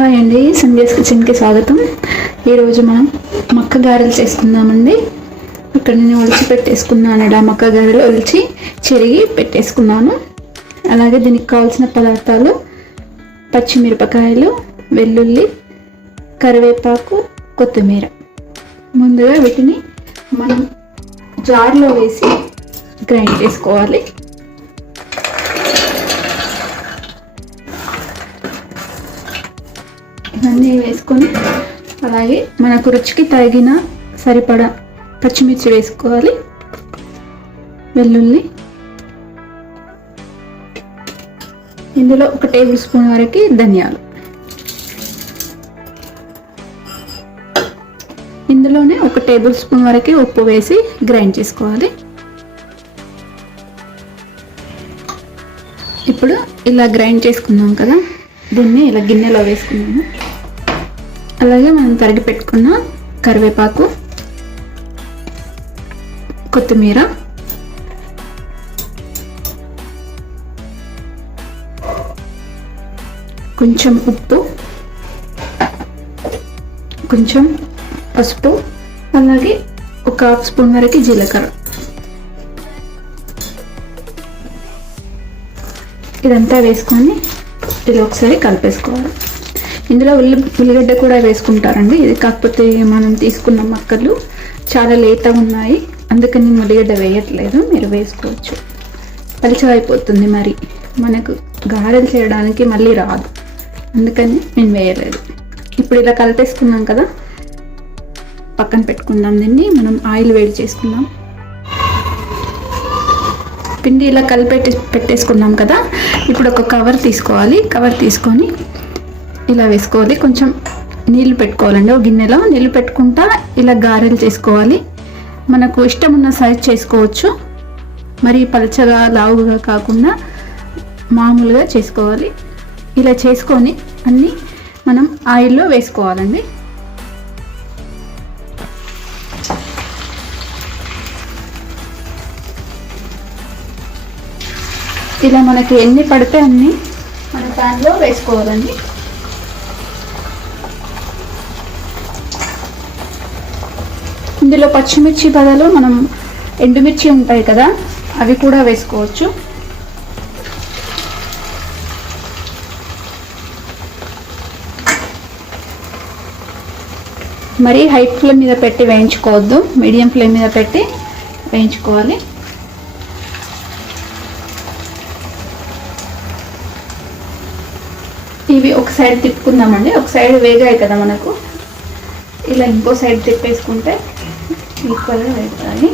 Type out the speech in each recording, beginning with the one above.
Hi అండి, సంధ్యాస్ కిచెన్కి స్వాగతం. ఈరోజు మనం మక్క గారెలు చేసుకుందామండి. ఇక్కడ నేను ఒలిచి పెట్టేసుకున్నాను. మక్క గారెలు ఒలిచి చెరిగి పెట్టేసుకున్నాను. అలాగే దీనికి కావాల్సిన పదార్థాలు పచ్చిమిరపకాయలు, వెల్లుల్లి, కరివేపాకు, కొత్తిమీర. ముందుగా వీటిని మనం జార్లో వేసి గ్రైండ్ చేసుకోవాలి. ఇవన్నీ వేసుకొని అలాగే మనకు రుచికి తగిన సరిపడా పచ్చిమిర్చి వేసుకోవాలి. వెల్లుల్లి, ఇందులో 1 టేబుల్ స్పూన్ వరకు ధనియాలు, ఇందులోనే 1 టేబుల్ స్పూన్ వరకు ఉప్పు వేసి గ్రైండ్ చేసుకోవాలి. ఇప్పుడు ఇలా గ్రైండ్ చేసుకున్నాం కదా, దీన్ని ఇలా గిన్నెలో వేసుకున్నాము. అలాగే మనం తరిగి పెట్టుకున్న కరివేపాకు, కొత్తిమీర, కొంచెం ఉప్పు, కొంచెం పసుపు, అలాగే 1/2 స్పూన్ వరకు జీలకర్ర. ఇదంతా వేసుకొని ఇలా ఒకసారి కలిపేసుకోవాలి. ఇందులో ఉల్లిగడ్డ కూడా వేసుకుంటారండి. ఇది కాకపోతే మనం తీసుకున్న మక్కలు చాలా లేతగా ఉన్నాయి, అందుకని నేను ఉల్లిగడ్డ వేయట్లేదు. మీరు వేసుకోవచ్చు. పలుచగా అయిపోతుంది, మరి మనకు గారెలు చేయడానికి మళ్ళీ రాదు, అందుకని నేను వేయలేదు. ఇప్పుడు ఇలా కలిపేసుకున్నాం కదా, పక్కన పెట్టుకుందాం. దీన్ని మనం ఆయిల్ వేడి చేసుకుందాం. పిండి ఇలా పెట్టేసుకున్నాం కదా, ఇప్పుడు ఒక కవర్ తీసుకోవాలి. కవర్ తీసుకొని ఇలా వేసుకోవాలి. కొంచెం నీళ్ళు పెట్టుకోవాలండి. ఒక గిన్నెలో నీళ్ళు పెట్టుకుంటా ఇలా గారెలు చేసుకోవాలి. మనకు ఇష్టం ఉన్న సైజ్ చేసుకోవచ్చు. మరి పలచగా లావుగా కాకుండా మామూలుగా చేసుకోవాలి. ఇలా చేసుకొని అన్నీ మనం ఆయిల్లో వేసుకోవాలండి. ఇలా మనకి ఎన్ని పడితే అన్ని మన ప్యాన్లో వేసుకోవాలండి. ఇందులో పచ్చిమిర్చి బదులు మనం ఎండుమిర్చి ఉంటాయి కదా, అవి కూడా వేసుకోవచ్చు. మరి హై ఫ్లేమ్ మీద పెట్టి వేయించుకోవద్దు, మీడియం ఫ్లేమ్ మీద పెట్టి వేయించుకోవాలి. ఇవి ఒక సైడ్ తిప్పుకుందామండి. ఒక సైడ్ వేగాయి కదా మనకు, ఇలా ఇంకో సైడ్ తిప్పేసుకుంటే ఈక్వల్గా వేగుతాయి.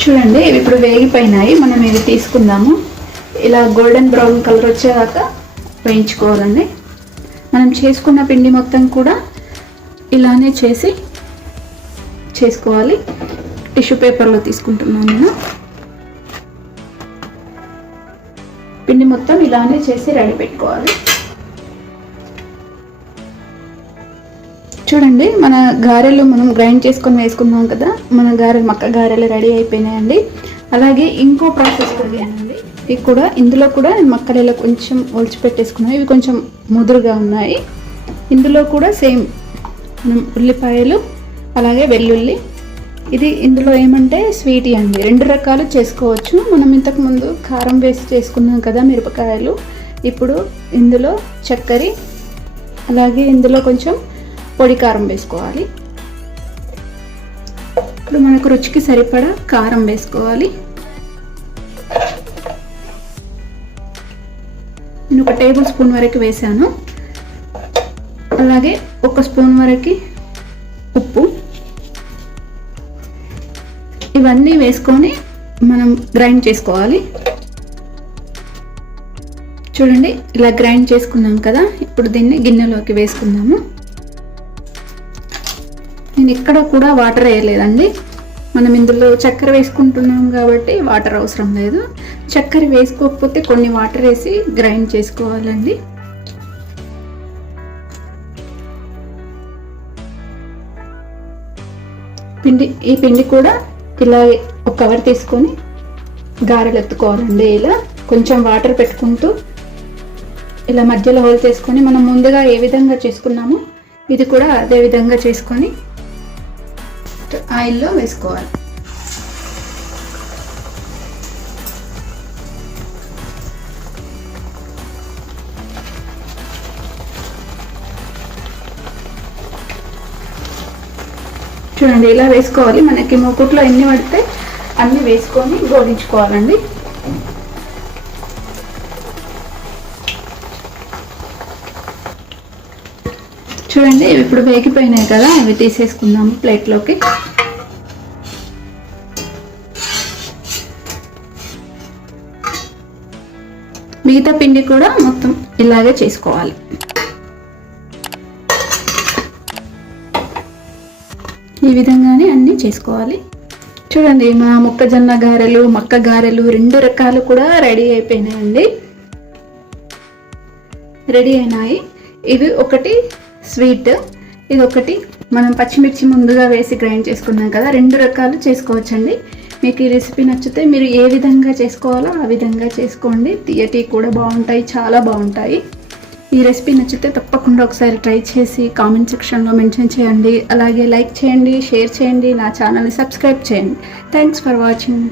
చూడండి, ఇవి ఇప్పుడు వేగిపోయినాయి. మనం ఇవి తీసుకుందాము. ఇలా గోల్డెన్ బ్రౌన్ కలర్ వచ్చేదాకా వేయించుకోవాలండి. మనం చేసుకున్న పిండి మొత్తం కూడా ఇలానే చేసుకోవాలి. టిష్యూ పేపర్లో తీసుకుంటున్నాను నేను. పిండి మొత్తం ఇలానే చేసి రెడీ పెట్టుకోవాలి. చూడండి, మన గారెలు మనం గ్రైండ్ చేసుకొని వేసుకున్నాం కదా, మన గారెలు మక్క గారెలు రెడీ అయిపోయినాయండి. అలాగే ఇంకో ప్రాసెస్ కూడా అండి. ఇవి కూడా ఇందులో కూడా మక్కలు ఇలా కొంచెం ఒలిచి పెట్టేసుకున్నాం. ఇవి కొంచెం ముదురుగా ఉన్నాయి. ఇందులో కూడా సేమ్ మనం ఉల్లిపాయలు, అలాగే వెల్లుల్లి. ఇది ఇందులో ఏమంటే స్వీటీ అండి. 2 రకాలు చేసుకోవచ్చు. మనం ఇంతకుముందు కారం వేసి చేసుకున్నాం కదా మిరపకాయలు. ఇప్పుడు ఇందులో చక్కెర, అలాగే ఇందులో కొంచెం పొడి కారం వేసుకోవాలి. ఇప్పుడు మనకు రుచికి సరిపడా కారం వేసుకోవాలి. నేను 1 టేబుల్ స్పూన్ వరకు వేసాను. అలాగే 1 స్పూన్ వరకు ఉప్పు. ఇవన్నీ వేసుకొని మనం గ్రైండ్ చేసుకోవాలి. చూడండి, ఇలా గ్రైండ్ చేసుకున్నాం కదా, ఇప్పుడు దీన్ని గిన్నెలోకి వేసుకుందాము. నేను ఇక్కడ కూడా వాటర్ వేయలేదండి. మనం ఇందులో చక్కెర వేసుకుంటున్నాం కాబట్టి వాటర్ అవసరం లేదు. చక్కెర వేసుకోకపోతే కొన్ని వాటర్ వేసి గ్రైండ్ చేసుకోవాలండి. ఈ పిండి కూడా ఇలా ఒక కవర్ తీసుకొని గారెలు ఎత్తుకోవాలండి. ఇలా కొంచెం వాటర్ పెట్టుకుంటూ ఇలా మధ్యలో హోల్ చేసుకొని మనం ముందుగా ఏ విధంగా చేసుకున్నామో ఇది కూడా అదే విధంగా చేసుకొని ఆయిల్లో వేసుకోవాలి. చూడండి ఇలా వేసుకోవాలి. మనకి మూకుట్లో ఎన్ని పడితే అన్నీ వేసుకొని గోడించుకోవాలండి. చూడండి ఇవి ఇప్పుడు వేగిపోయినాయి కదా, ఇవి తీసేసుకుందాము ప్లేట్లోకి. మిగతా పిండి కూడా మొత్తం ఇలాగే చేసుకోవాలి. ఈ విధంగానే అన్నీ చేసుకోవాలి. చూడండి మా మొక్కజొన్న గారెలు, మక్క గారెలు 2 రకాలు కూడా రెడీ అయిపోయినాయండి. రెడీ అయినాయి. ఇవి ఒకటి స్వీట్, ఇది ఒకటి మనం పచ్చిమిర్చి ముందుగా వేసి గ్రైండ్ చేసుకున్నాం కదా. 2 రకాలు చేసుకోవచ్చండి. మీకు ఈ రెసిపీ నచ్చితే మీరు ఏ విధంగా చేసుకోవాలో ఆ విధంగా చేసుకోండి. తీయటి కూడా బాగుంటాయి, చాలా బాగుంటాయి. ఈ రెసిపీ నచ్చితే తప్పకుండా ఒకసారి ట్రై చేసి కామెంట్ సెక్షన్లో మెన్షన్ చేయండి. అలాగే లైక్ చేయండి, షేర్ చేయండి, నా ఛానల్ని సబ్స్క్రైబ్ చేయండి. Thanks for watching.